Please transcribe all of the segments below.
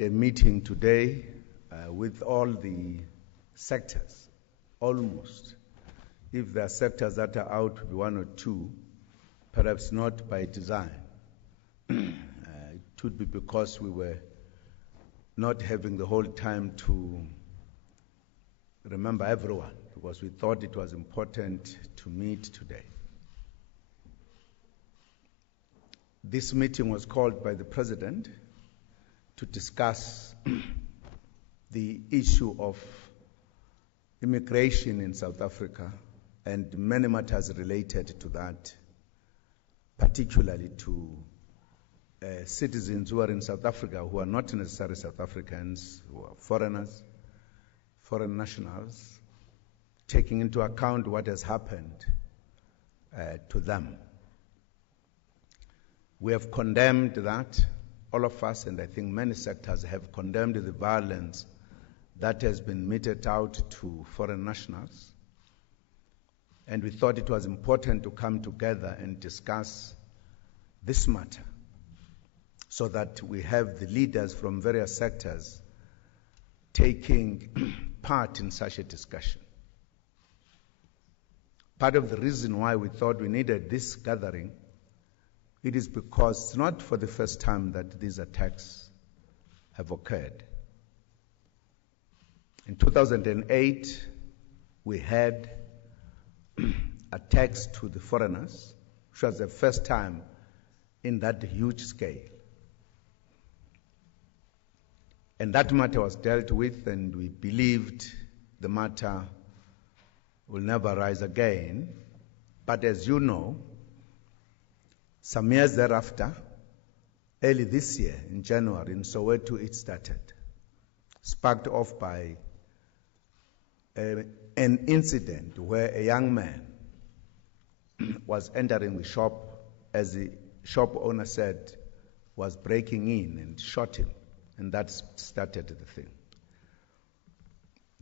A meeting today with all the sectors, almost. If there are sectors that are out, maybe one or two, perhaps not by design. It would be because we were not having the whole time to remember everyone, because we thought it was important to meet today. This meeting was called by the President to discuss the issue of immigration in South Africa and many matters related to that, particularly to citizens who are in South Africa who are not necessarily South Africans, who are foreigners, foreign nationals, taking into account what has happened to them. We have condemned that. All of us, and I think many sectors, have condemned the violence that has been meted out to foreign nationals. And we thought it was important to come together and discuss this matter so that we have the leaders from various sectors taking part in such a discussion. Part of the reason why we thought we needed this gathering, it is because it's not for the first time that these attacks have occurred. In 2008, we had attacks to the foreigners, which was the first time in that huge scale. And that matter was dealt with, and we believed the matter will never rise again. But as you know, some years thereafter, early this year, in January, in Soweto, it started, sparked off by an incident where a young man was entering the shop, as the shop owner said, was breaking in and shot him, and that started the thing.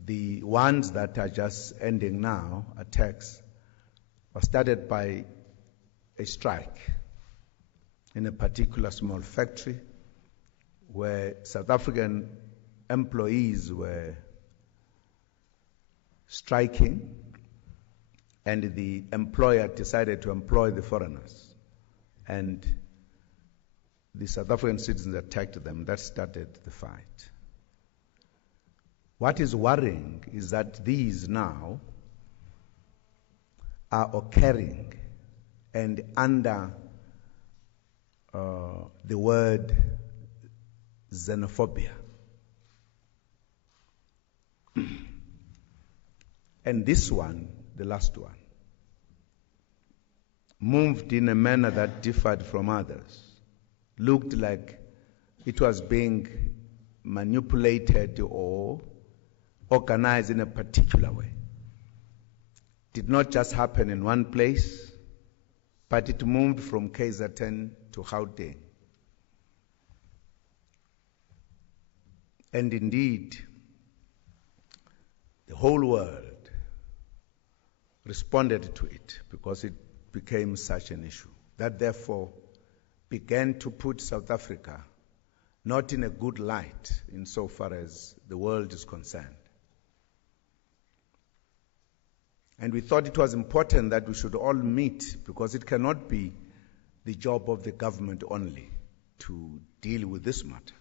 The ones that are just ending now, attacks, were started by a strike in a particular small factory where South African employees were striking, and the employer decided to employ the foreigners. And the South African citizens attacked them. That started the fight. What is worrying is that these now are occurring and under the word xenophobia. And this one, the last one, moved in a manner that differed from others, looked like it was being manipulated or organized in a particular way. Did not just happen in one place, but it moved from KZN to Gauteng. And indeed, the whole world responded to it because it became such an issue. That therefore began to put South Africa not in a good light insofar as the world is concerned. And we thought it was important that we should all meet, because it cannot be the job of the government only to deal with this matter.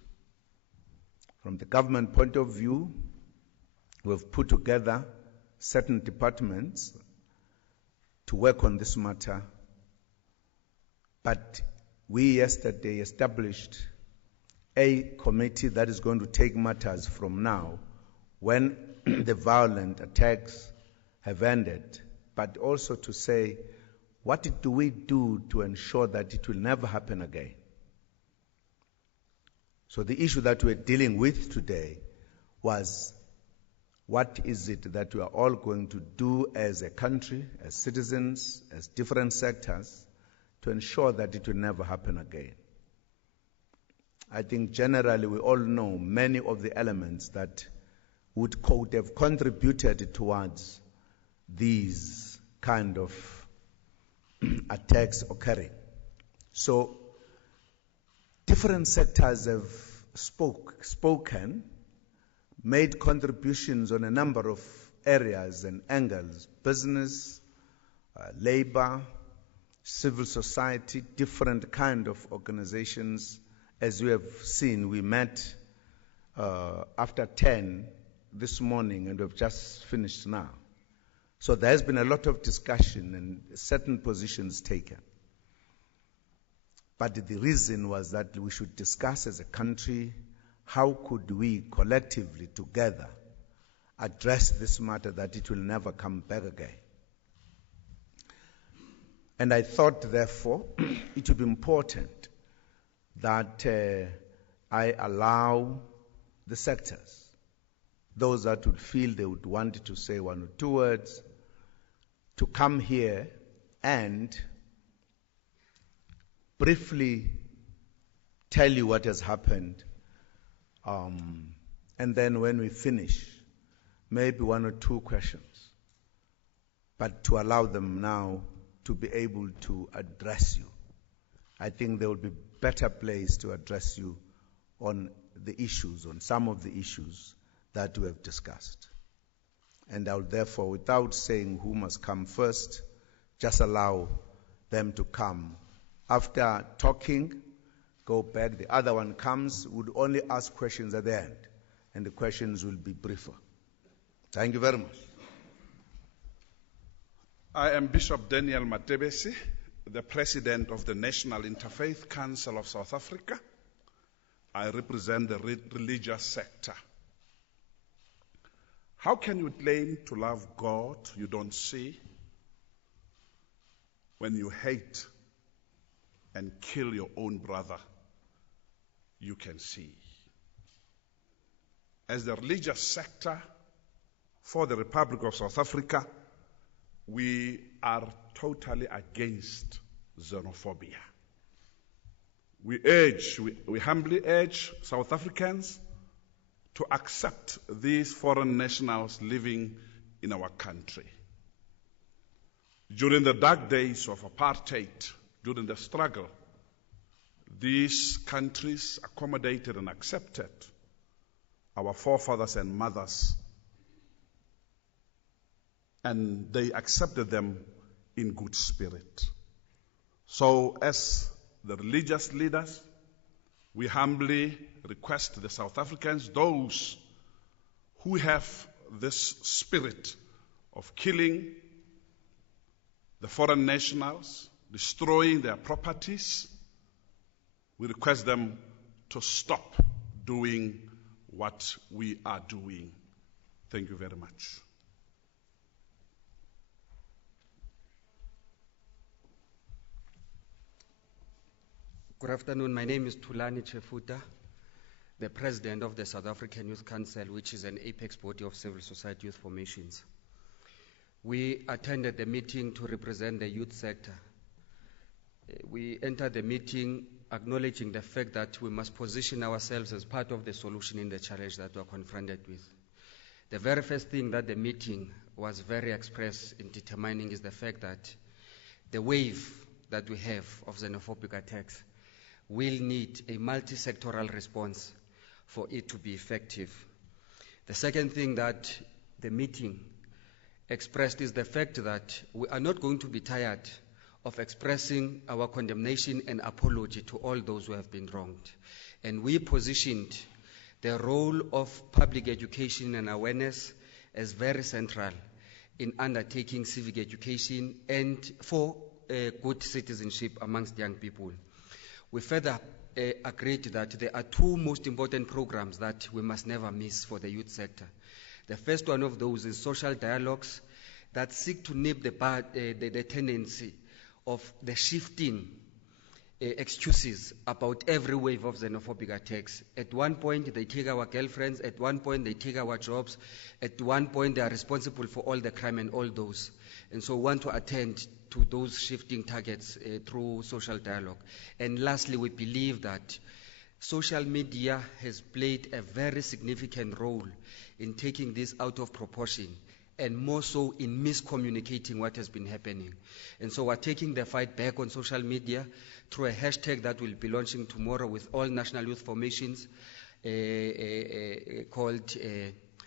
From the government point of view, we have put together certain departments to work on this matter, but we yesterday established a committee that is going to take matters from now, when the violent attacks have ended, but also to say, what do we do to ensure that it will never happen again? So the issue that we're dealing with today was, what is it that we are all going to do as a country, as citizens, as different sectors, to ensure that it will never happen again? I think generally we all know many of the elements that could have contributed towards these kind of attacks occurring. So different sectors have spoken, made contributions on a number of areas and angles: business, labor, civil society, different kind of organizations. As you have seen, we met after 10 this morning and we've just finished now. So there has been a lot of discussion and certain positions taken. But the reason was that we should discuss as a country, how could we collectively together address this matter that it will never come back again. And I thought, therefore, it would be important that I allow the sectors, those that would feel they would want to say one or two words, to come here and briefly tell you what has happened. And then when we finish, maybe one or two questions. But to allow them now to be able to address you. I think they will be better placed to address you on the issues, on some of the issues that we have discussed. And I will therefore, without saying who must come first, just allow them to come. After talking, go back, the other one comes, would only ask questions at the end, and the questions will be briefer. Thank you very much. I am Bishop Daniel Matebesi, the President of the National Interfaith Council of South Africa. I represent the religious sector. How can you claim to love God you don't see when you hate and kill your own brother you can see? As the religious sector for the Republic of South Africa, we are totally against xenophobia. We humbly urge South Africans to accept these foreign nationals living in our country. During the dark days of apartheid, during the struggle, these countries accommodated and accepted our forefathers and mothers, and they accepted them in good spirit. So as the religious leaders, we humbly request the South Africans, those who have this spirit of killing the foreign nationals, destroying their properties, we request them to stop doing what we are doing. Thank you very much. Good afternoon. My name is Thulani Chefuta, the President of the South African Youth Council, which is an apex body of civil society youth formations. We attended the meeting to represent the youth sector. We entered the meeting acknowledging the fact that we must position ourselves as part of the solution in the challenge that we are confronted with. The very first thing that the meeting was very express in determining is the fact that the wave that we have of xenophobic attacks will need a multi-sectoral response for it to be effective. The second thing that the meeting expressed is the fact that we are not going to be tired of expressing our condemnation and apology to all those who have been wronged. And we positioned the role of public education and awareness as very central in undertaking civic education and for good citizenship amongst young people. We further agreed that there are two most important programs that we must never miss for the youth sector. The first one of those is social dialogues that seek to nip the tendency of the shifting excuses about every wave of xenophobic attacks. At one point, they take our girlfriends. At one point, they take our jobs. At one point, they are responsible for all the crime and all those. And so we want to attend to those shifting targets through social dialogue. And lastly, we believe that social media has played a very significant role in taking this out of proportion, and more so in miscommunicating what has been happening. And so we're taking the fight back on social media through a hashtag that we'll be launching tomorrow with all national youth formations, called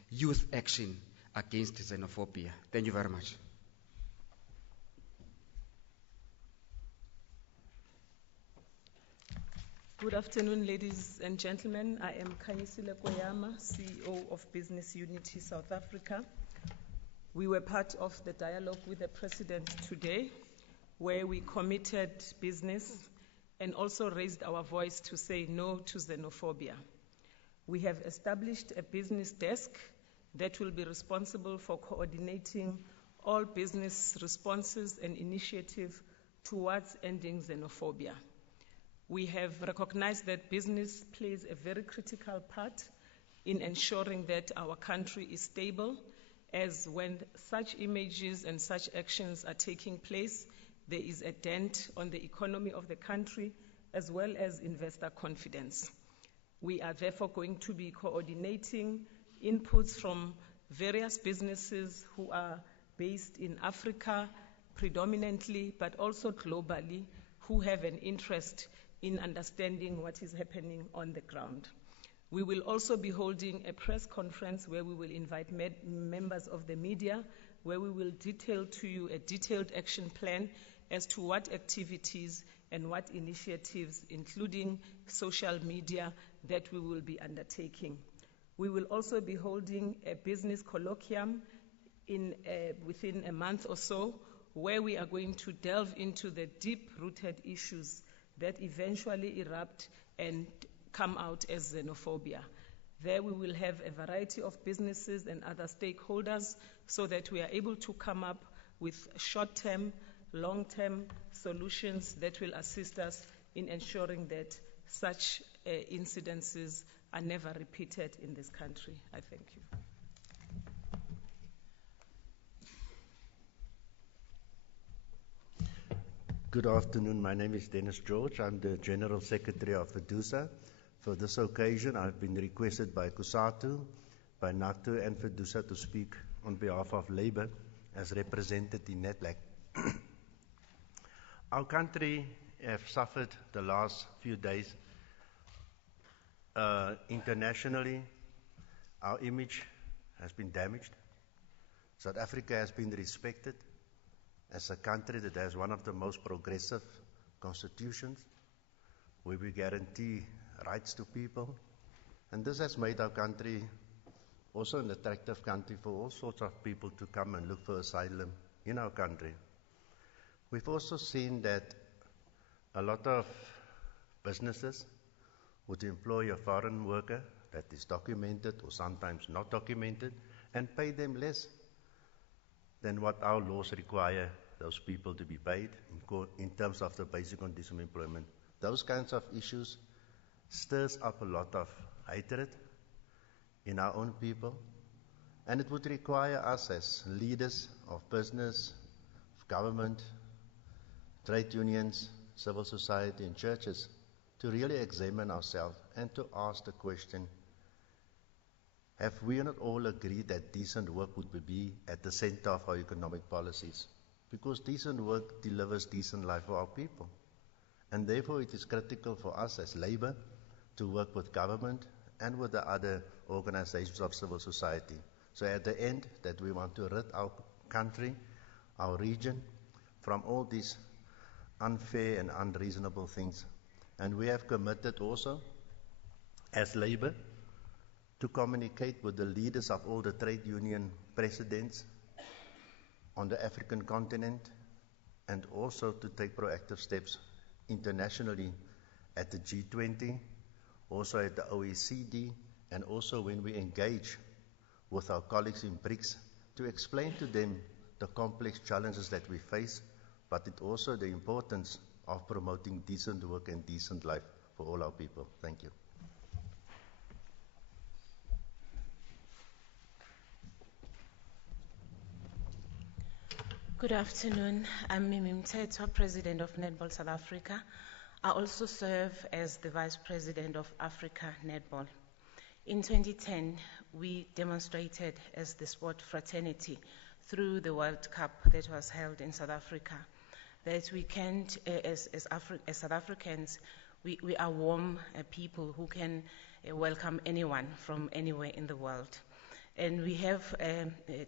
Youth Action Against Xenophobia. Thank you very much. Good afternoon, ladies and gentlemen. I am Khanyisile Koyama, CEO of Business Unity South Africa. We were part of the dialogue with the President today, where we committed business and also raised our voice to say no to xenophobia. We have established a business desk that will be responsible for coordinating all business responses and initiatives towards ending xenophobia. We have recognized that business plays a very critical part in ensuring that our country is stable, as when such images and such actions are taking place, there is a dent on the economy of the country as well as investor confidence. We are therefore going to be coordinating inputs from various businesses who are based in Africa predominantly, but also globally, who have an interest in understanding what is happening on the ground. We will also be holding a press conference where we will invite members of the media, where we will detail to you a detailed action plan as to what activities and what initiatives, including social media, that we will be undertaking. We will also be holding a business colloquium within a month or so, where we are going to delve into the deep-rooted issues that eventually erupt and come out as xenophobia. There we will have a variety of businesses and other stakeholders so that we are able to come up with short-term, long-term solutions that will assist us in ensuring that such incidences are never repeated in this country. I thank you. Good afternoon. My name is Dennis George. I'm the General Secretary of FEDUSA. For this occasion, I've been requested by COSATU, by NATO and FEDUSA to speak on behalf of Labour as represented in NEDLAC. Our country has suffered the last few days internationally. Our image has been damaged. South Africa has been respected as a country that has one of the most progressive constitutions, where we guarantee rights to people. And this has made our country also an attractive country for all sorts of people to come and look for asylum in our country. We've also seen that a lot of businesses would employ a foreign worker that is documented or sometimes not documented and pay them less than what our laws require those people to be paid in terms of the basic condition of employment. Those kinds of issues stirs up a lot of hatred in our own people, and it would require us as leaders of business, of government, trade unions, civil society and churches to really examine ourselves and to ask the question, have we not all agreed that decent work would be at the center of our economic policies? Because decent work delivers decent life for our people. And therefore it is critical for us as Labour to work with government and with the other organizations of civil society. So at the end, that we want to rid our country, our region, from all these unfair and unreasonable things. And we have committed also, as Labour, to communicate with the leaders of all the trade union presidents on the African continent, and also to take proactive steps internationally at the G20, also at the OECD, and also when we engage with our colleagues in BRICS to explain to them the complex challenges that we face, but it also the importance of promoting decent work and decent life for all our people. Thank you. Good afternoon. I'm Mimi Mtetwa, President of Netball South Africa. I also serve as the Vice President of Africa Netball. In 2010, we demonstrated as the sport fraternity through the World Cup that was held in South Africa that we can't, as South Africans, we are warm people who can welcome anyone from anywhere in the world. And we have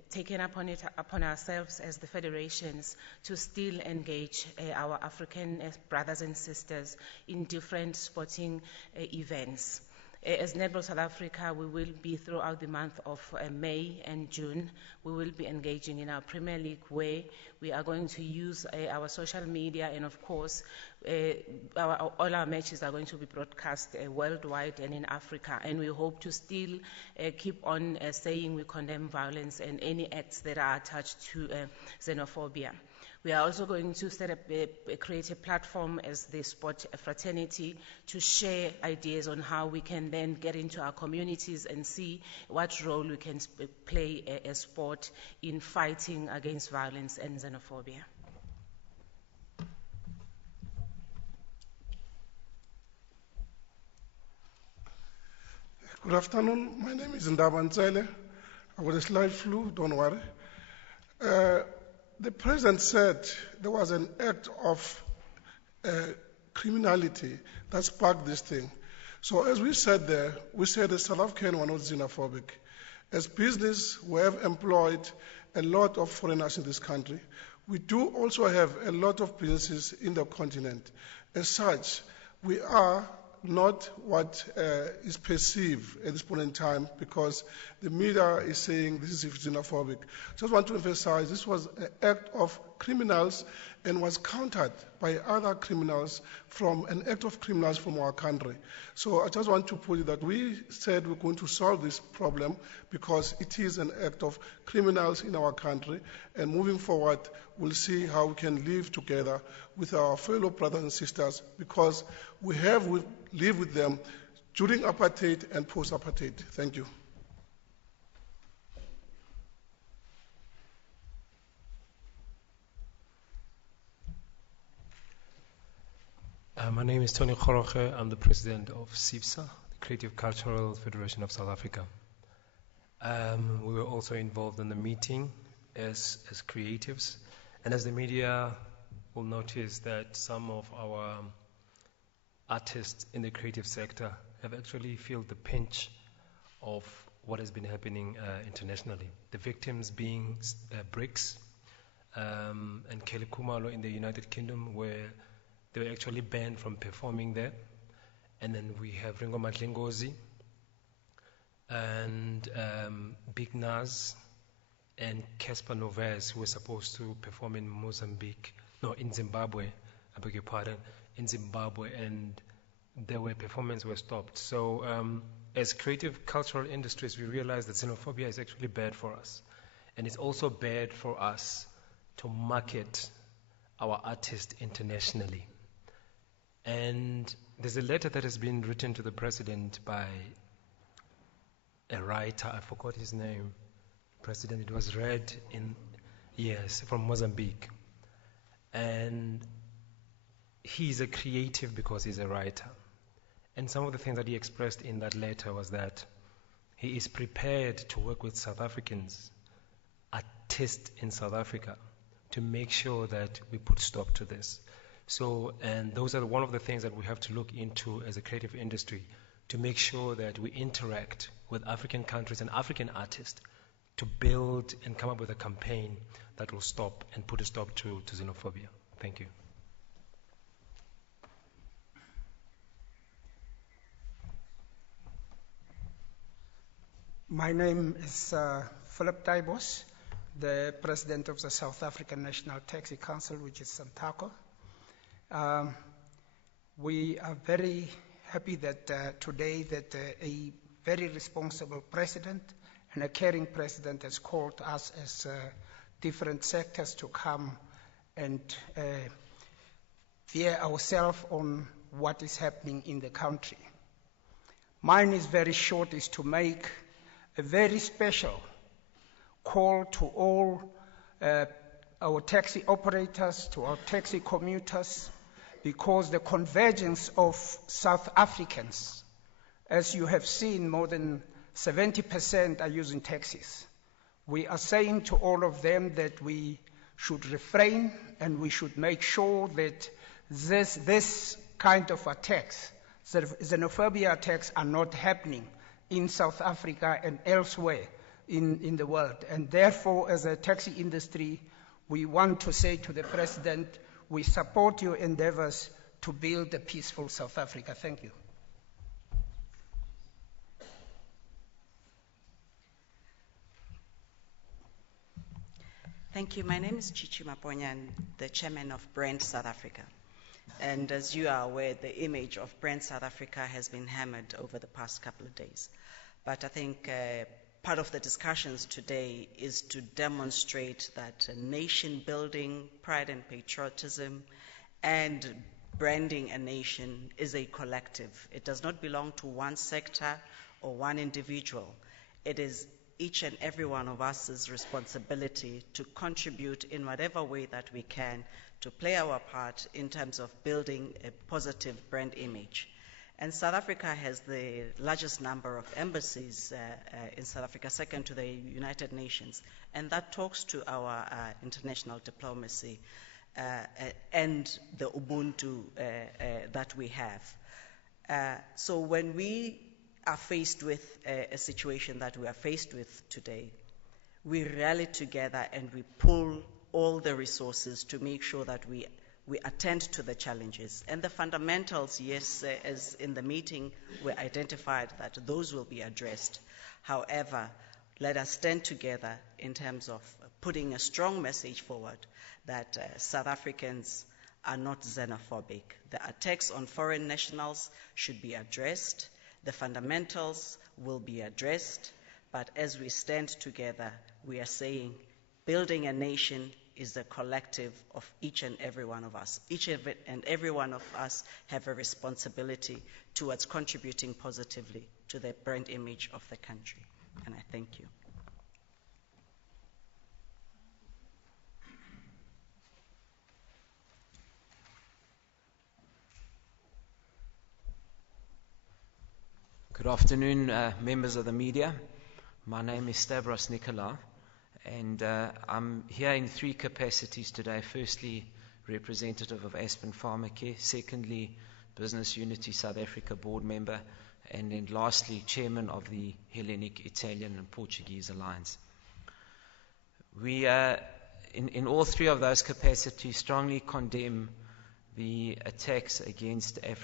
taken upon ourselves as the federations to still engage our African brothers and sisters in different sporting events. As Netball South Africa, we will be throughout the month of May and June, we will be engaging in our Premier League, where we are going to use our social media, and of course, all our matches are going to be broadcast worldwide and in Africa. And we hope to still keep on saying we condemn violence and any acts that are attached to xenophobia. We are also going to set up create a platform as the sport fraternity to share ideas on how we can then get into our communities and see what role we can play as sport in fighting against violence and xenophobia. Good afternoon. My name is Ndaba Ntsele. I got a slight flu, don't worry. The president said there was an act of criminality that sparked this thing. So as we said there, we said that South African were not xenophobic. As business, we have employed a lot of foreigners in this country. We do also have a lot of businesses in the continent. As such, we are not what is perceived at this point in time, because the media is saying this is xenophobic. Just want to emphasize this was an act of criminals and was countered by other criminals an act of criminals from our country. So I just want to put it that we said we're going to solve this problem because it is an act of criminals in our country, and moving forward we'll see how we can live together with our fellow brothers and sisters, because we have lived with them during apartheid and post-apartheid. Thank you. My name is Tony Khoroche. I'm the president of SABC, the Creative Cultural Federation of South Africa. We were also involved in the meeting as creatives, and as the media will notice that some of our artists in the creative sector have actually felt the pinch of what has been happening internationally. The victims being BRICS and Kelly Khumalo in the United Kingdom, where they were actually banned from performing there. And then we have Ringo Madlingozi and Big Nas and Casper Noves, who were supposed to perform in Zimbabwe, I beg your pardon, in Zimbabwe, and their performances were stopped. So as creative cultural industries, we realize that xenophobia is actually bad for us. And it's also bad for us to market our artists internationally. And there's a letter that has been written to the president by a writer, I forgot his name, president, it was read from Mozambique. And he's a creative because he's a writer. And some of the things that he expressed in that letter was that he is prepared to work with South Africans, artists in South Africa, to make sure that we put stop to this. So, and those are one of the things that we have to look into as a creative industry, to make sure that we interact with African countries and African artists to build and come up with a campaign that will stop and put a stop to xenophobia. Thank you. My name is Philip Taibos, the president of the South African National Taxi Council, which is SANTACO. We are very happy that today that a very responsible president and a caring president has called us as different sectors to come and veer ourselves on what is happening in the country. Mine is very short, is to make a very special call to all our taxi operators, to our taxi commuters, because the convergence of South Africans, as you have seen, more than 70% are using taxis. We are saying to all of them that we should refrain and we should make sure that this kind of attacks, xenophobia attacks are not happening in South Africa and elsewhere in the world. And therefore, as a taxi industry, we want to say to the President, we support your endeavors to build a peaceful South Africa. Thank you. Thank you. My name is Chichi Maponyan, the chairman of Brand South Africa. And as you are aware, the image of Brand South Africa has been hammered over the past couple of days. But I think part of the discussions today is to demonstrate that nation building, pride and patriotism, and branding a nation is a collective. It does not belong to one sector or one individual. It is each and every one of us' responsibility to contribute in whatever way that we can to play our part in terms of building a positive brand image. And South Africa has the largest number of embassies in South Africa, second to the United Nations. And that talks to our international diplomacy and the Ubuntu that we have. So when we are faced with a situation that we are faced with today, we rally together and we pull all the resources to make sure that we attend to the challenges. And the fundamentals, yes, as in the meeting, were identified that those will be addressed. However, let us stand together in terms of putting a strong message forward that South Africans are not xenophobic. The attacks on foreign nationals should be addressed. The fundamentals will be addressed. But as we stand together, we are saying building a nation is the collective of each and every one of us. Each and every one of us have a responsibility towards contributing positively to the brand image of the country. And I thank you. Good afternoon, members of the media. My name is Stavros Nicolau, and I'm here in three capacities today. Firstly, representative of Aspen Pharmacare. Secondly, Business Unity South Africa board member. And then lastly, chairman of the Hellenic, Italian and Portuguese Alliance. We, in all three of those capacities, strongly condemn the attacks against our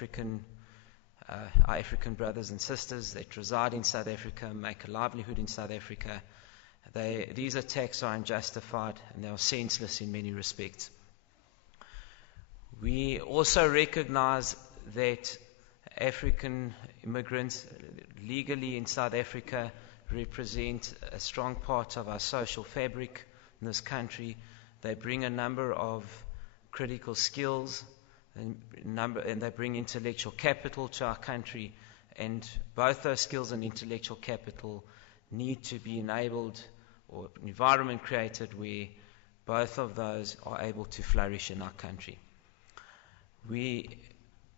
African brothers and sisters that reside in South Africa, make a livelihood in South Africa. These attacks are unjustified and they are senseless in many respects. We also recognize that African immigrants legally in South Africa represent a strong part of our social fabric in this country. They bring a number of critical skills and they bring intellectual capital to our country, and both those skills and intellectual capital need to be enabled or an environment created where both of those are able to flourish in our country. We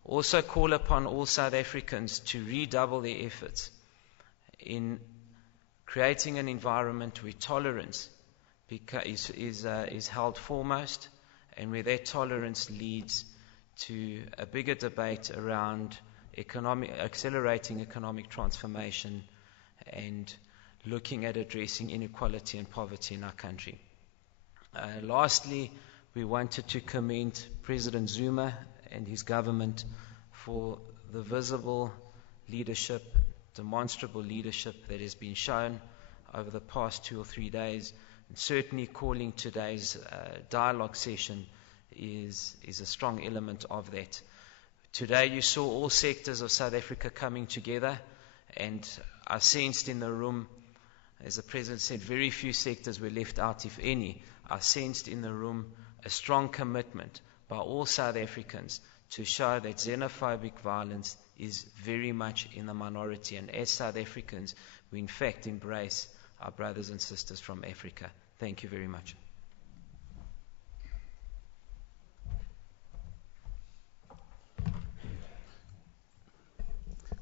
also call upon all South Africans to redouble their efforts in creating an environment where tolerance is held foremost, and where that tolerance leads to a bigger debate around accelerating economic transformation and looking at addressing inequality and poverty in our country. Lastly, we wanted to commend President Zuma and his government for the visible leadership, demonstrable leadership that has been shown over the past 2 or 3 days, and certainly calling today's dialogue session is a strong element of that. Today you saw all sectors of South Africa coming together, and I sensed in the room, as the President said, very few sectors were left out, if any. I sensed in the room a strong commitment by all South Africans to show that xenophobic violence is very much in the minority, and as South Africans we in fact embrace our brothers and sisters from Africa. Thank you very much.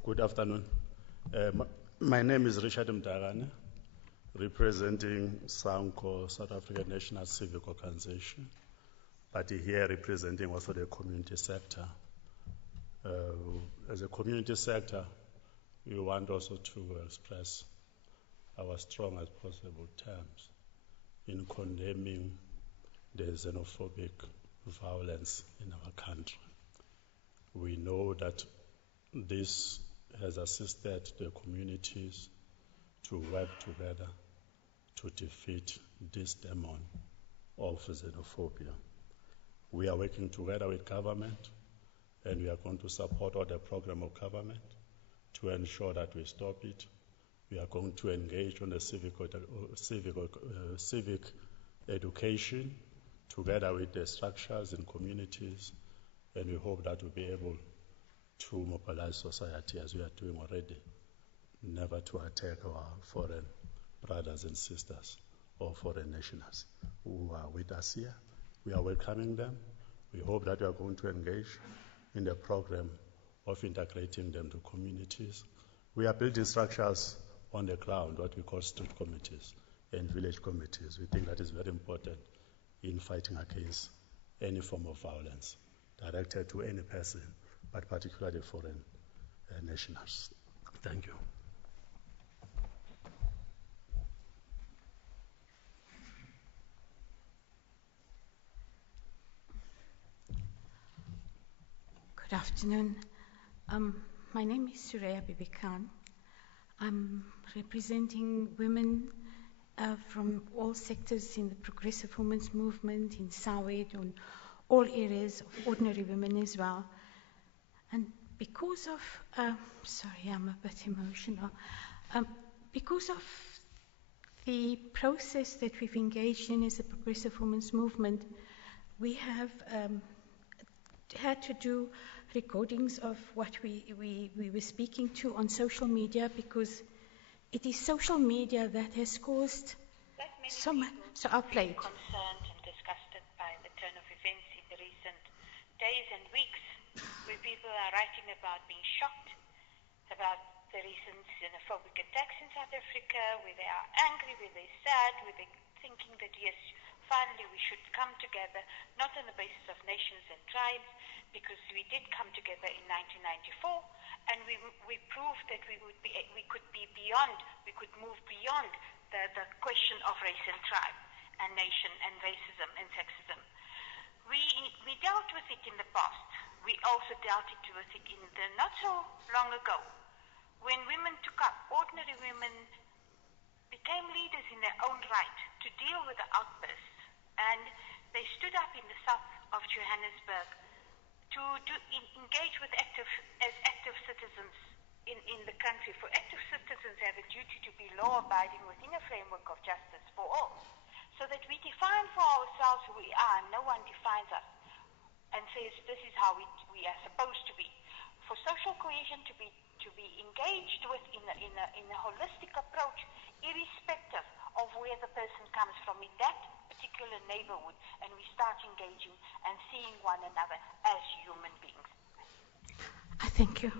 Good afternoon. My name is Richard Mdagane, representing SANCO, South African National Civic Organization, but here representing also the community sector. As a community sector, we want also to express our strong as possible terms in condemning the xenophobic violence in our country. We know that this has assisted the communities to work together to defeat this demon of xenophobia. We are working together with government, and we are going to support all the program of government to ensure that we stop it. We are going to engage on the civic education together with the structures and communities, and we hope that we'll be able to mobilize society as we are doing already, never to attack our foreign brothers and sisters or foreign nationals who are with us here. We are welcoming them. We hope that we are going to engage in the program of integrating them to communities. We are building structures on the ground, what we call street committees and village committees. We think that is very important in fighting against any form of violence directed to any person, but particularly foreign nationals. Thank you. Good afternoon. My name is Suraya Bibi Khan. I'm representing women from all sectors in the progressive women's movement in Soweto, on all areas of ordinary women as well. And because of, sorry, I'm a bit emotional. Because of the process that we've engaged in as a progressive women's movement, we have had to do recordings of what we were speaking to on social media, because it is social media that has caused so much. So I'll play it. Concerned and disgusted by the turn of events in the recent days and weeks, where people are writing about being shocked about the recent xenophobic attacks in South Africa, where they are angry, where they're sad, where they're thinking that yes, finally we should come together, not on the basis of nations and tribes, because we did come together in 1994, and we proved that we could move beyond the question of race and tribe and nation and racism and sexism. We dealt with it in the past. We also dealt with it in the not so long ago, when women took up, ordinary women became leaders in their own right to deal with the outbursts, and they stood up in the south of Johannesburg to engage with active citizens in the country. For active citizens have a duty to be law-abiding within a framework of justice for all, so that we define for ourselves who we are. No one defines us and says this is how we are supposed to be. For social cohesion to be engaged with in a holistic approach, irrespective of where the person comes from in that particular neighborhood, and we start engaging and seeing one another as human beings. Thank you.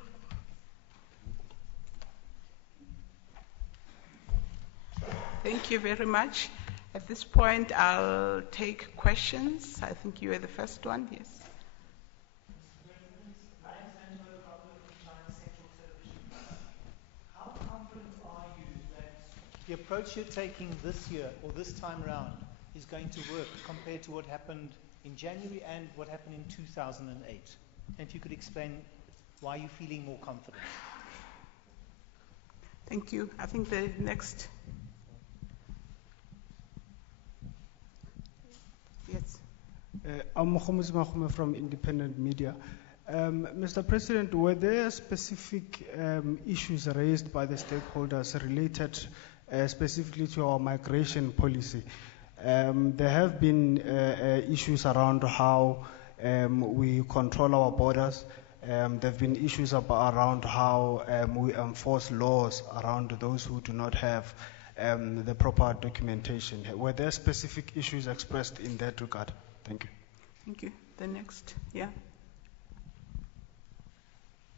Thank you very much. At this point, I'll take questions. I think you were the first one, yes. How confident are you that the approach you're taking this year or this time around is going to work compared to what happened in January and what happened in 2008? And if you could explain why you're feeling more confident. Thank you. I think the next. Yes. I'm Mohamed Mahume from Independent Media. Mr. President, were there specific issues raised by the stakeholders related specifically to our migration policy? There have been issues around how we control our borders. There have been issues around how we enforce laws around those who do not have the proper documentation. Were there specific issues expressed in that regard? Thank you. Thank you. The next, yeah.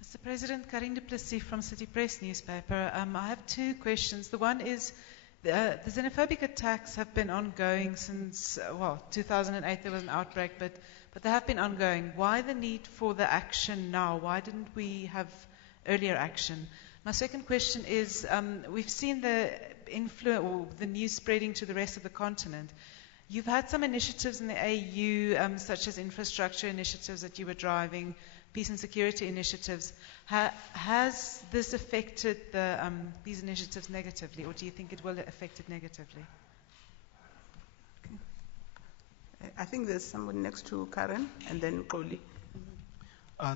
Mr. President, Karine du Plessis from City Press newspaper. I have two questions. The one is, the xenophobic attacks have been ongoing since, 2008 there was an outbreak, but but they have been ongoing. Why the need for the action now? Why didn't we have earlier action? My second question is, we've seen the influence or the news spreading to the rest of the continent. You've had some initiatives in the AU, such as infrastructure initiatives that you were driving, peace and security initiatives. Has this affected these initiatives negatively, or do you think it will affect it negatively? I think there's someone next to Karen, and then Koli.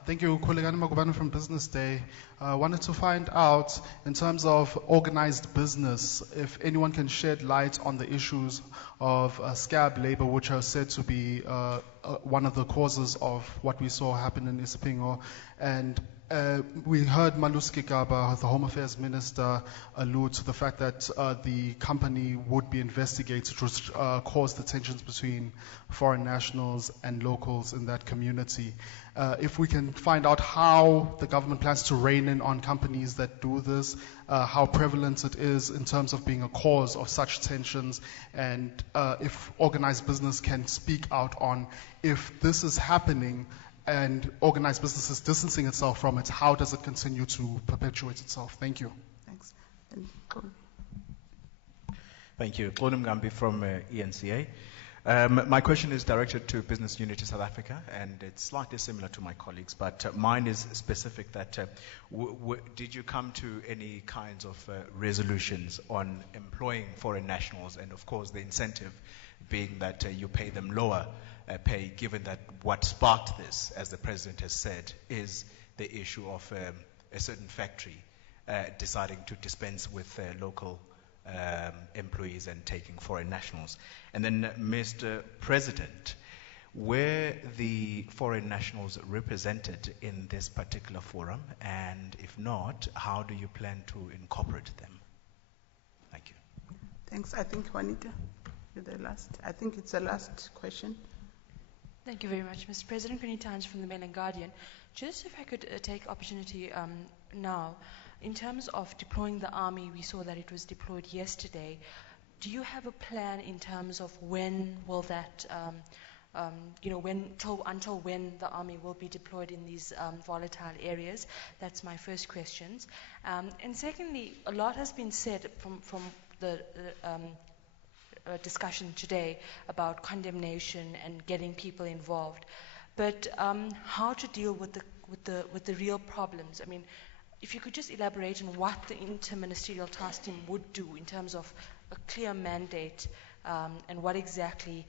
Thank you, Kulegani Magubane from Business Day. I wanted to find out, in terms of organized business, if anyone can shed light on the issues of scab labor, which are said to be one of the causes of what we saw happen in Isipingo. And we heard Malusi Gaba, the Home Affairs Minister, allude to the fact that the company would be investigated, which caused the tensions between foreign nationals and locals in that community. If we can find out how the government plans to rein in on companies that do this, how prevalent it is in terms of being a cause of such tensions, and if organized business can speak out on if this is happening and organized business is distancing itself from it, how does it continue to perpetuate itself? Thank you. Thanks. Thank you. Claude Mgambi from ENCA. My question is directed to Business Unity South Africa, and it's slightly similar to my colleagues, but mine is specific that did you come to any kinds of resolutions on employing foreign nationals, and of course the incentive being that you pay them lower pay, given that what sparked this, as the President has said, is the issue of a certain factory deciding to dispense with local employees and taking foreign nationals. And then, Mr. President, were the foreign nationals represented in this particular forum? And if not, how do you plan to incorporate them? Thank you. Thanks. I think, Juanita, you're the last. I think it's the last question. Thank you very much, Mr. President. Penny Tange from the Mail and Guardian. Just if I could take opportunity now, in terms of deploying the army, we saw that it was deployed yesterday. Do you have a plan in terms of when will that, until when the army will be deployed in these volatile areas? That's my first question. And secondly, a lot has been said from the discussion today about condemnation and getting people involved, but how to deal with the real problems? I mean, if you could just elaborate on what the Inter-Ministerial Task Team would do in terms of a clear mandate and what exactly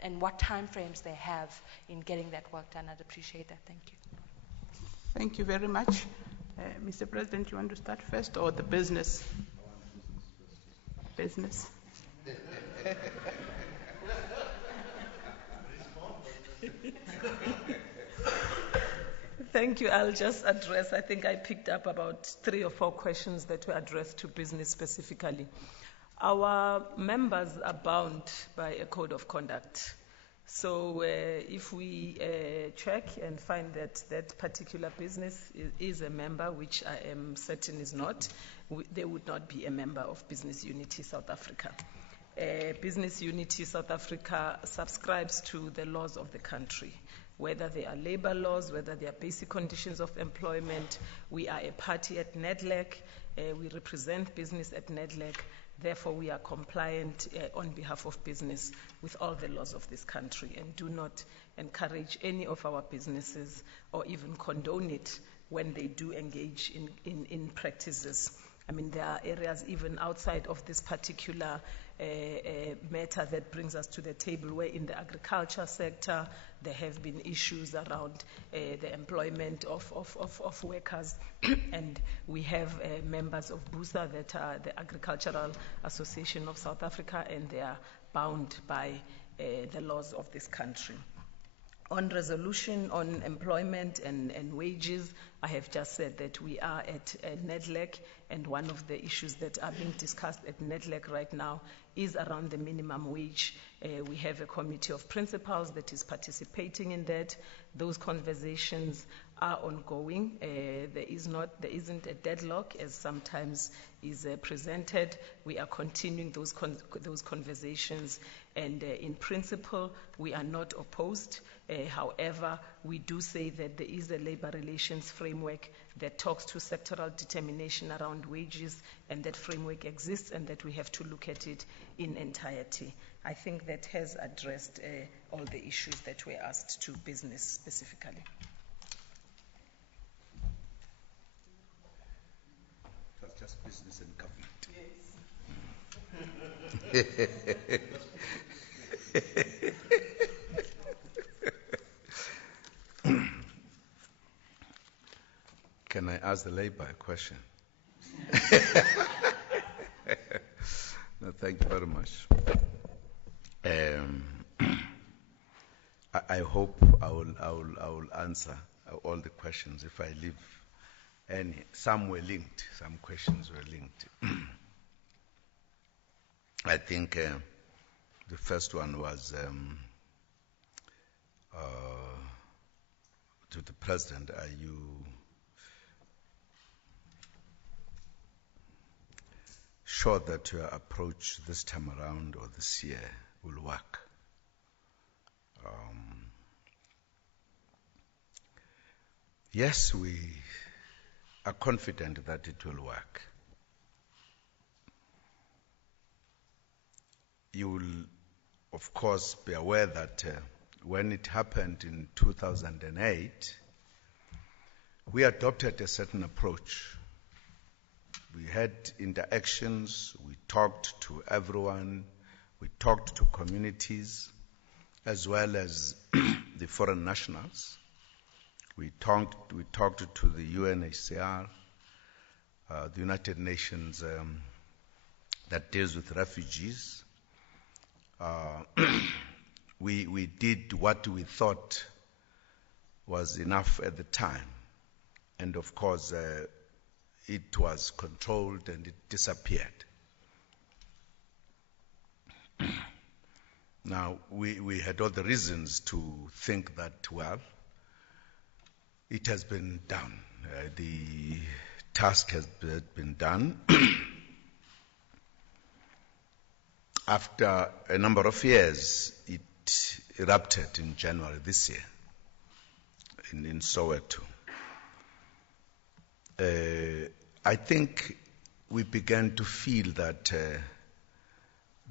and what timeframes they have in getting that work done. I'd appreciate that. Thank you. Thank you very much. Mr. President, you want to start first, or the business? Business. Thank you. I'll just address, I think I picked up about 3 or 4 questions that were addressed to business specifically. Our members are bound by a code of conduct. So if we check and find that that particular business is a member, which I am certain is not, they would not be a member of Business Unity South Africa. Business Unity South Africa subscribes to the laws of the country, whether they are labor laws, whether they are basic conditions of employment. We are a party at NEDLEC. We represent business at NEDLEC. Therefore, we are compliant on behalf of business with all the laws of this country and do not encourage any of our businesses or even condone it when they do engage in practices. I mean, there are areas even outside of this particular matter that brings us to the table where in the agriculture sector there have been issues around the employment of workers and we have members of BUSA that are the Agricultural Association of South Africa, and they are bound by the laws of this country. On resolution on employment and wages, I have just said that we are at NEDLEC, and one of the issues that are being discussed at NEDLEC right now is around the minimum wage. We have a committee of principals that is participating in that. Those conversations are ongoing. There isn't a deadlock as sometimes is presented. We are continuing those conversations, and in principle, we are not opposed. However, we do say that there is a labor relations framework that talks to sectoral determination around wages, and that framework exists, and that we have to look at it in entirety. I think that has addressed all the issues that were asked to business specifically. That's just business and government. Can I ask the Labour a question? No, thank you very much. I hope I will answer all the questions. If I leave any, some were linked. Some questions were linked. I think the first one was to the President. Are you sure that your approach this time around or this year will work? Yes, we are confident that it will work. You will, of course, be aware that when it happened in 2008, we adopted a certain approach. We had interactions, we talked to everyone, we talked to communities, as well as the foreign nationals. We talked to the UNHCR, the United Nations that deals with refugees. We did what we thought was enough at the time. And of course, it was controlled and it disappeared. Now, we had all the reasons to think that, well, it has been done. The task has been done. After a number of years, it erupted in January this year in Soweto. I think we began to feel that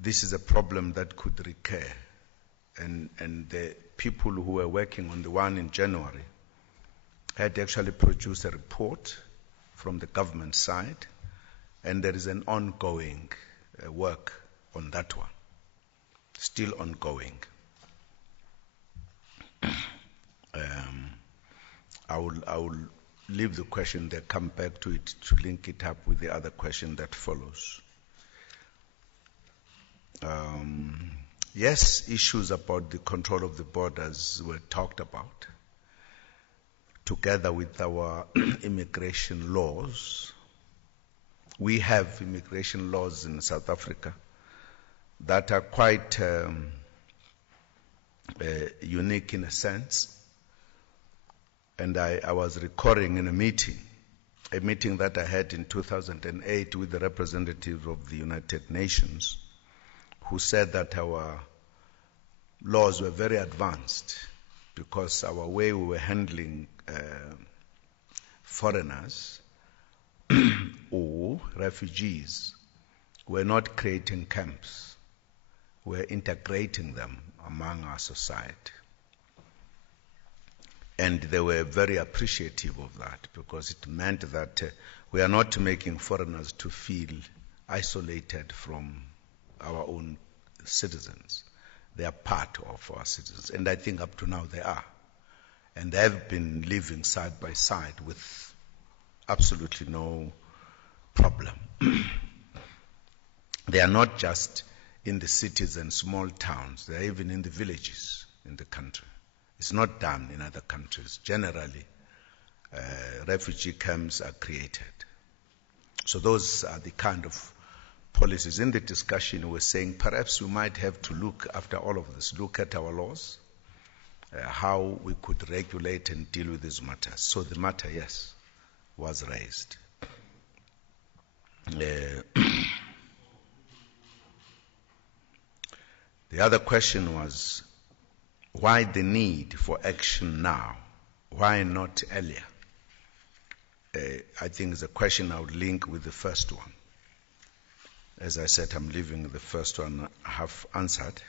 this is a problem that could recur. And the people who were working on the one in January had actually produced a report from the government side, and there is an ongoing work on that one, still ongoing. I will leave the question there, come back to it to link it up with the other question that follows. Yes, issues about the control of the borders were talked about, together with our immigration laws. We have immigration laws in South Africa that are quite unique in a sense. And I was recalling in a meeting that I had in 2008 with the representative of the United Nations, who said that our laws were very advanced because our way we were handling foreigners or refugees were not creating camps, we're integrating them among our society. And they were very appreciative of that because it meant that we are not making foreigners to feel isolated from our own citizens. They are part of our citizens. And I think up to now they are. And they have been living side by side with absolutely no problem. They are not just in the cities and small towns. They are even in the villages in the country. It's not done in other countries. Generally, refugee camps are created. So those are the kind of policies. In the discussion, we're saying perhaps we might have to look after all of this, look at our laws, how we could regulate and deal with these matters. So the matter, yes, was raised. The other question was, why the need for action now? Why not earlier? I think it's a question I would link with the first one. As I said, I'm leaving the first one half answered.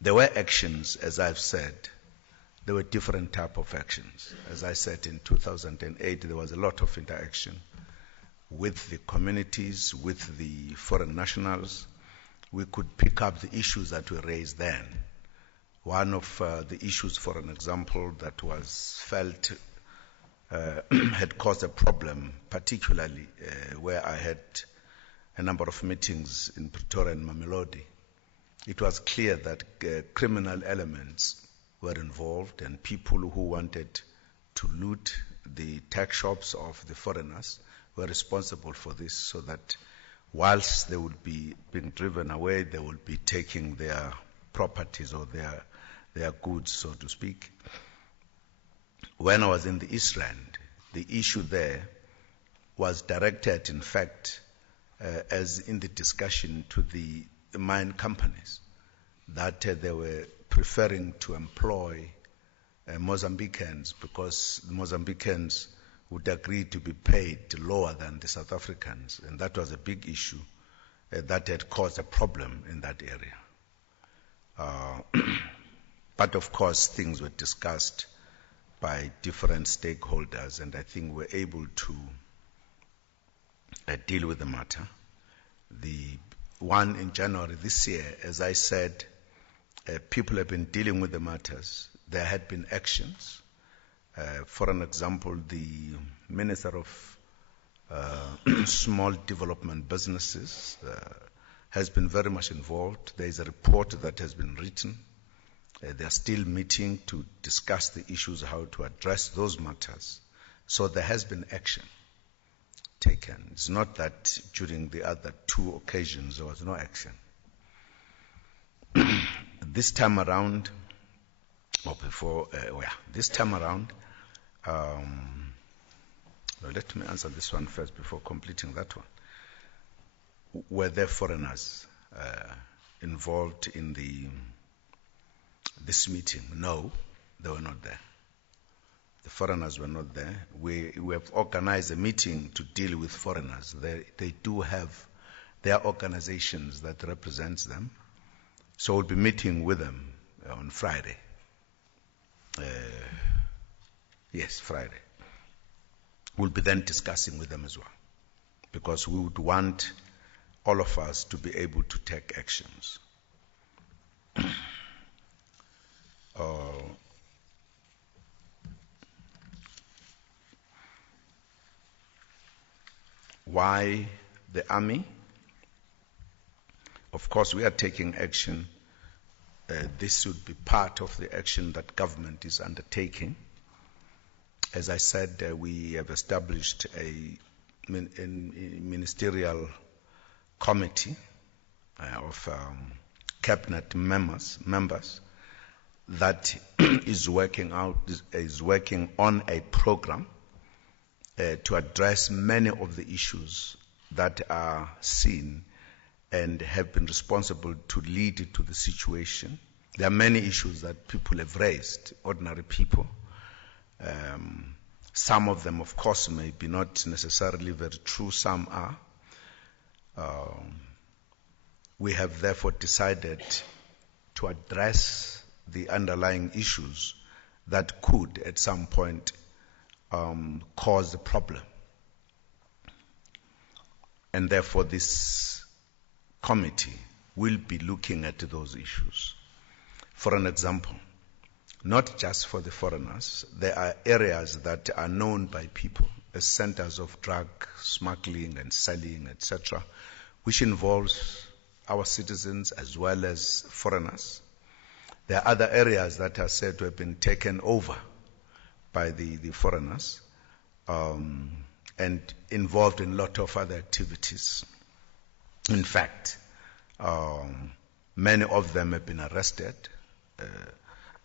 There were actions, as I've said. There were different type of actions. As I said, in 2008, there was a lot of interaction with the communities, with the foreign nationals. We could pick up the issues that were raised then. One of the issues, for an example, that was felt had caused a problem, particularly where I had a number of meetings in Pretoria and Mamelodi. It was clear that criminal elements were involved and people who wanted to loot the tech shops of the foreigners were responsible for this, so that whilst they would be being driven away, they would be taking their properties or their goods, so to speak. When I was in the East Rand, the issue there was directed, in fact, as in the discussion, to the mine companies, that they were preferring to employ Mozambicans because Mozambicans would agree to be paid lower than the South Africans, and that was a big issue that had caused a problem in that area. But of course, things were discussed by different stakeholders, and I think we're able to deal with the matter. The one in January this year, as I said, people have been dealing with the matters. There had been actions. For an example, the Minister of Small Development Businesses has been very much involved. There is a report that has been written. They are still meeting to discuss the issues, how to address those matters. So there has been action taken. It's not that during the other two occasions there was no action. This time around, let me answer this one first before completing that one. Were there foreigners involved in this meeting? No, they were not there. The foreigners were not there. We have organized a meeting to deal with foreigners. They do have their organizations that represents them. So we'll be meeting with them on Friday. Yes, Friday. We'll be then discussing with them as well, because we would want all of us to be able to take actions. Why the army? Of course, we are taking action. This would be part of the action that government is undertaking. As I said, we have established a ministerial committee of cabinet members that is working on a program to address many of the issues that are seen and have been responsible to lead to the situation. There are many issues that people have raised, ordinary people. Some of them, of course, may be not necessarily very true, some are. We have therefore decided to address the underlying issues that could, at some point, cause a problem. And therefore, this committee will be looking at those issues. For an example, not just for the foreigners, there are areas that are known by people as centers of drug smuggling and selling, etc., which involves our citizens as well as foreigners. There are other areas that are said to have been taken over by the foreigners and involved in a lot of other activities. In fact, Many of them have been arrested.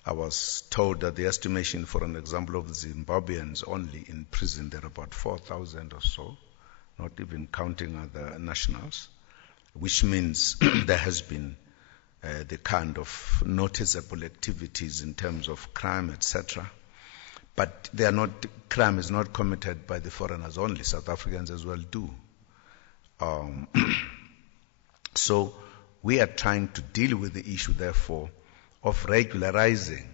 I was told that the estimation, for an example, of the Zimbabweans only in prison, there are about 4,000 or so, not even counting other nationals, which means there has been the kind of noticeable activities in terms of crime, etc. But they are not, crime is not committed by the foreigners only. South Africans as well do. So we are trying to deal with the issue, therefore, of regularizing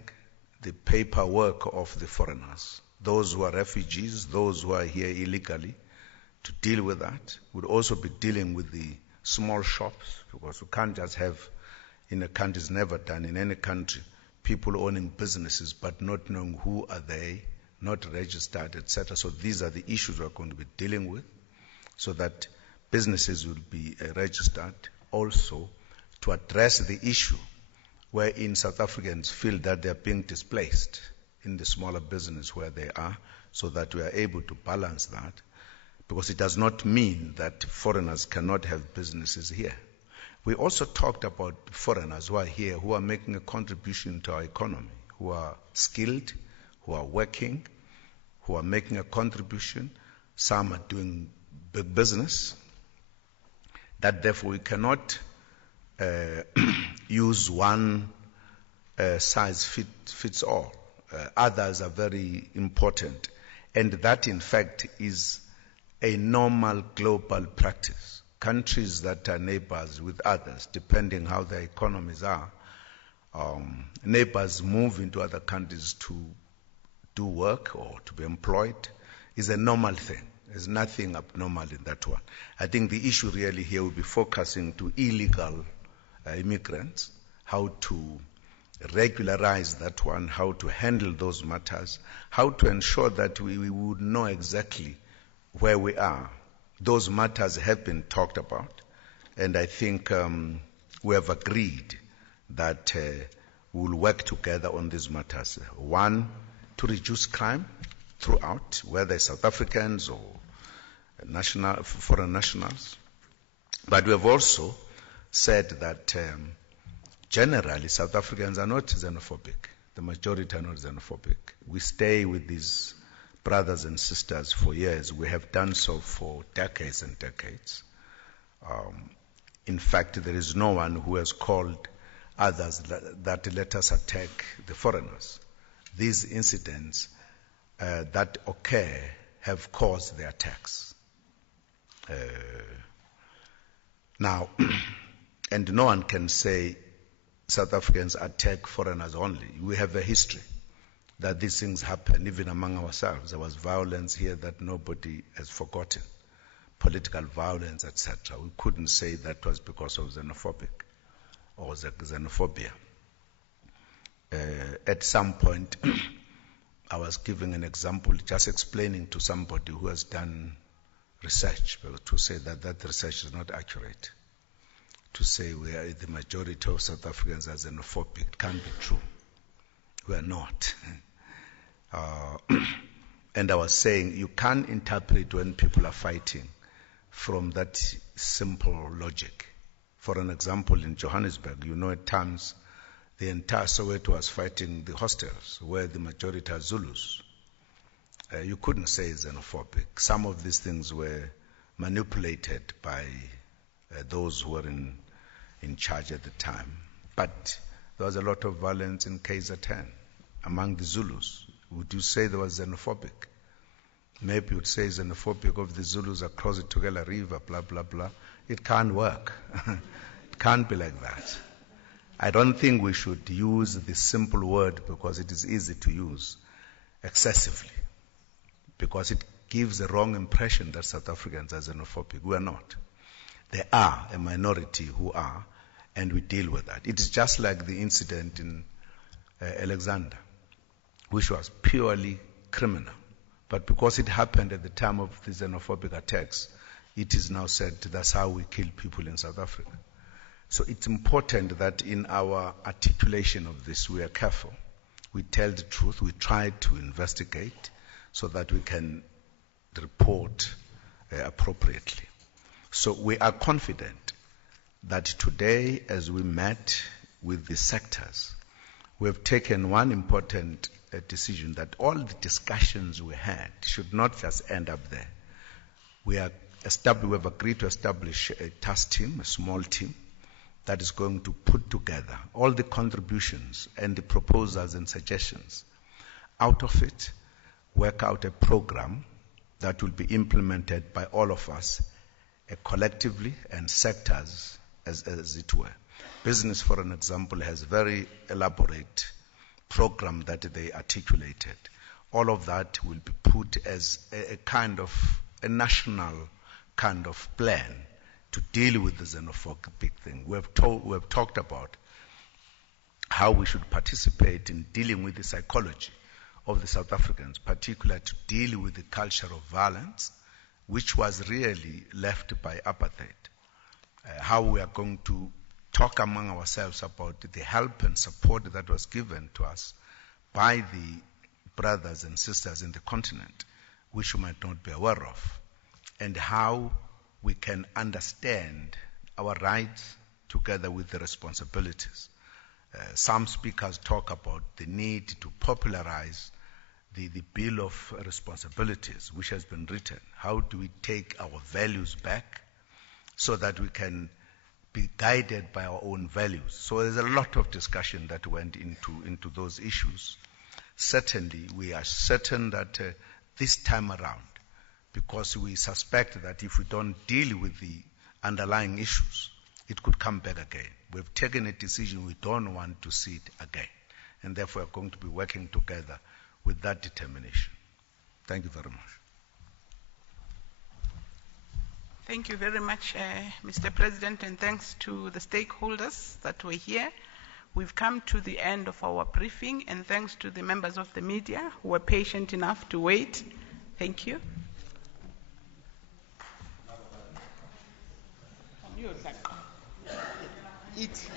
the paperwork of the foreigners, those who are refugees, those who are here illegally, to deal with that. We'll also be dealing with the small shops, because we can't just have, in a country, it's never done in any country, people owning businesses but not knowing who are they, not registered, etc. So these are the issues we're going to be dealing with, so that businesses will be registered. Also, to address the issue wherein South Africans feel that they are being displaced in the smaller business where they are, so that we are able to balance that, because it does not mean that foreigners cannot have businesses here. We also talked about foreigners who are here, who are making a contribution to our economy, who are skilled, who are working, who are making a contribution. Some are doing big business. That therefore we cannot use one size fits all. Others are very important. And that, in fact, is a normal global practice. Countries that are neighbors with others, depending how their economies are, neighbors move into other countries to do work or to be employed, is a normal thing. There's nothing abnormal in that one. I think the issue really here will be focusing to illegal immigrants, how to regularize that one, how to handle those matters, how to ensure that we would know exactly where we are. Those matters have been talked about, and I think we have agreed that we will work together on these matters. One, to reduce crime throughout, whether South Africans or foreign nationals. But we have also said that generally South Africans are not xenophobic. The majority are not xenophobic. We stay with these brothers and sisters for years. We have done so for decades and decades. In fact, there is no one who has called others that let us attack the foreigners. These incidents that occur have caused the attacks. Now, and no one can say South Africans attack foreigners only. We have a history that these things happen even among ourselves. There was violence here that nobody has forgotten, political violence, etc. We couldn't say that was because of xenophobia. At some point, I was giving an example, just explaining to somebody who has done research, but to say that that research is not accurate. To say the majority of South Africans are xenophobic can't be true. We are not. And I was saying you can't interpret when people are fighting from that simple logic. For an example, in Johannesburg, you know, at times the entire Soweto was fighting the hostels where the majority are Zulus. You couldn't say xenophobic. Some of these things were manipulated by those who were in charge at the time. But there was a lot of violence in KZN among the Zulus. Would you say there was xenophobic? Maybe you'd say xenophobic of the Zulus across the Tugela River, blah, blah, blah. It can't work. It can't be like that. I don't think we should use the simple word because it is easy to use excessively, because it gives a wrong impression that South Africans are xenophobic. We are not. There are a minority who are, and we deal with that. It is just like the incident in Alexander, which was purely criminal. But because it happened at the time of the xenophobic attacks, it is now said that's how we kill people in South Africa. So it's important that in our articulation of this, we are careful. We tell the truth. We try to investigate so that we can report appropriately. So we are confident that today, as we met with the sectors, we have taken one important decision, that all the discussions we had should not just end up there. We have agreed to establish a task team, a small team, that is going to put together all the contributions and the proposals and suggestions. Out of it, work out a program that will be implemented by all of us, collectively, and sectors as it were. Business, for an example, has a very elaborate program that they articulated. All of that will be put as a kind of a national kind of plan to deal with the xenophobic thing. We have talked about how we should participate in dealing with the psychology of the South Africans, particularly to deal with the culture of violence, which was really left by apartheid. How we are going to talk among ourselves about the help and support that was given to us by the brothers and sisters in the continent, which we might not be aware of, and how we can understand our rights together with the responsibilities. Some speakers talk about the need to popularize the Bill of Responsibilities, which has been written. How do we take our values back so that we can be guided by our own values? So there's a lot of discussion that went into those issues. Certainly, we are certain that this time around, because we suspect that if we don't deal with the underlying issues, it could come back again. We've taken a decision, we don't want to see it again. And therefore, we're going to be working together with that determination. Thank you very much. Thank you very much, Mr. President, and thanks to the stakeholders that were here. We've come to the end of our briefing, and thanks to the members of the media who were patient enough to wait. Thank you. Eat.